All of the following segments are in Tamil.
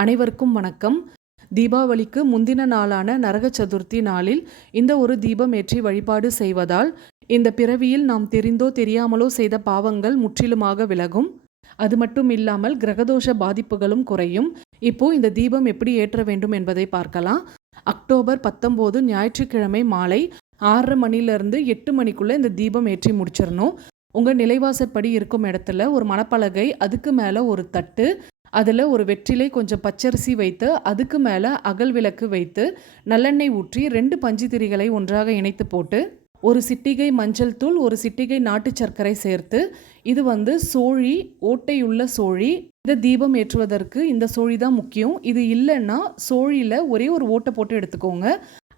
அனைவருக்கும் வணக்கம். தீபாவளிக்கு முந்தின நாளான நரக சதுர்த்தி நாளில் இந்த ஒரு தீபம் ஏற்றி வழிபாடு செய்வதால் இந்த பிறவியில் நாம் தெரிந்தோ தெரியாமலோ செய்த பாவங்கள் முற்றிலுமாக விலகும். அது மட்டும் இல்லாமல் கிரகதோஷ பாதிப்புகளும் குறையும். இப்போ இந்த தீபம் எப்படி ஏற்ற வேண்டும் என்பதை பார்க்கலாம். அக்டோபர் பத்தொம்போது ஞாயிற்றுக்கிழமை மாலை ஆறரை மணிலேருந்து எட்டு மணிக்குள்ளே இந்த தீபம் ஏற்றி முடிச்சிடணும். உங்கள் நிலைவாசற்படி இருக்கும் இடத்துல ஒரு மணப்பலகை அதுக்கு மேலே ஒரு தட்டு அதில் ஒரு வெற்றிலை கொஞ்சம் பச்சரிசி வைத்து அதுக்கு மேலே அகல் விளக்கு வைத்து நல்லெண்ணெய் ஊற்றி ரெண்டு பஞ்சு திரிகளை ஒன்றாக இணைத்து போட்டு ஒரு சிட்டிகை மஞ்சள் தூள் ஒரு சிட்டிகை நாட்டு சர்க்கரை சேர்த்து இது வந்து சோழி ஓட்டையுள்ள சோழி இந்த தீபம் ஏற்றுவதற்கு இந்த சோழி தான் முக்கியம். இது இல்லைன்னா சோழியில் ஒரே ஒரு ஓட்டை போட்டு எடுத்துக்கோங்க.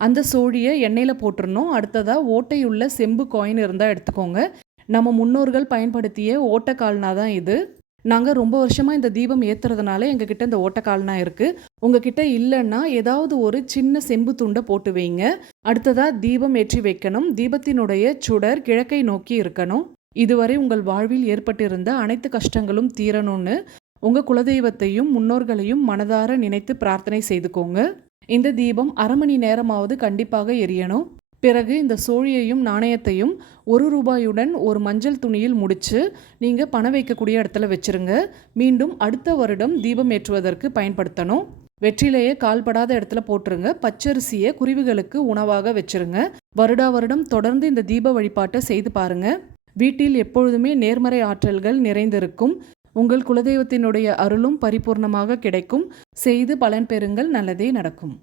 அந்த சோழியை எண்ணெயில் போட்டுடணும் அடுத்ததாக ஓட்டையுள்ள செம்பு காயின் இருந்தால் எடுத்துக்கோங்க. நம்ம முன்னோர்கள் பயன்படுத்திய ஓட்டக்கால்னா தான் இது. நாங்கள் ரொம்ப வருஷமாக இந்த தீபம் ஏற்றுறதுனால எங்ககிட்ட இந்த ஓட்டக்கால்னா இருக்குது உங்ககிட்ட இல்லைன்னா ஏதாவது ஒரு சின்ன செம்பு துண்டை போட்டு வைங்க. அடுத்ததாக தீபம் ஏற்றி வைக்கணும். தீபத்தினுடைய சுடர் கிழக்கை நோக்கி இருக்கணும். இதுவரை உங்கள் வாழ்வில் ஏற்பட்டிருந்த அனைத்து கஷ்டங்களும் தீரணும்னு உங்கள் குலதெய்வத்தையும் முன்னோர்களையும் மனதார நினைத்து பிரார்த்தனை செய்துக்கோங்க. இந்த தீபம் அரை மணி நேரமாவது கண்டிப்பாக எரியணும். பிறகு இந்த சோழியையும் நாணயத்தையும் ஒரு ரூபாயுடன் ஒரு மஞ்சள் துணியில் முடித்து நீங்கள் பணம் வைக்கக்கூடிய இடத்துல வச்சுருங்க. மீண்டும் அடுத்த வருடம் தீபம் ஏற்றுவதற்கு பயன்படுத்தணும். வெற்றிலேயே கால்படாத இடத்துல போட்டுருங்க. பச்சரிசியை குருவிகளுக்கு உணவாக வச்சிருங்க. வருடா வருடம் தொடர்ந்து இந்த தீப வழிபாட்டை செய்து பாருங்க. வீட்டில் எப்பொழுதுமே நேர்மறை ஆற்றல்கள் நிறைந்திருக்கும். உங்கள் குலதெய்வத்தினுடைய அருளும் பரிபூர்ணமாக கிடைக்கும். செய்து பலன் பெறுங்கள். நல்லதே நடக்கும்.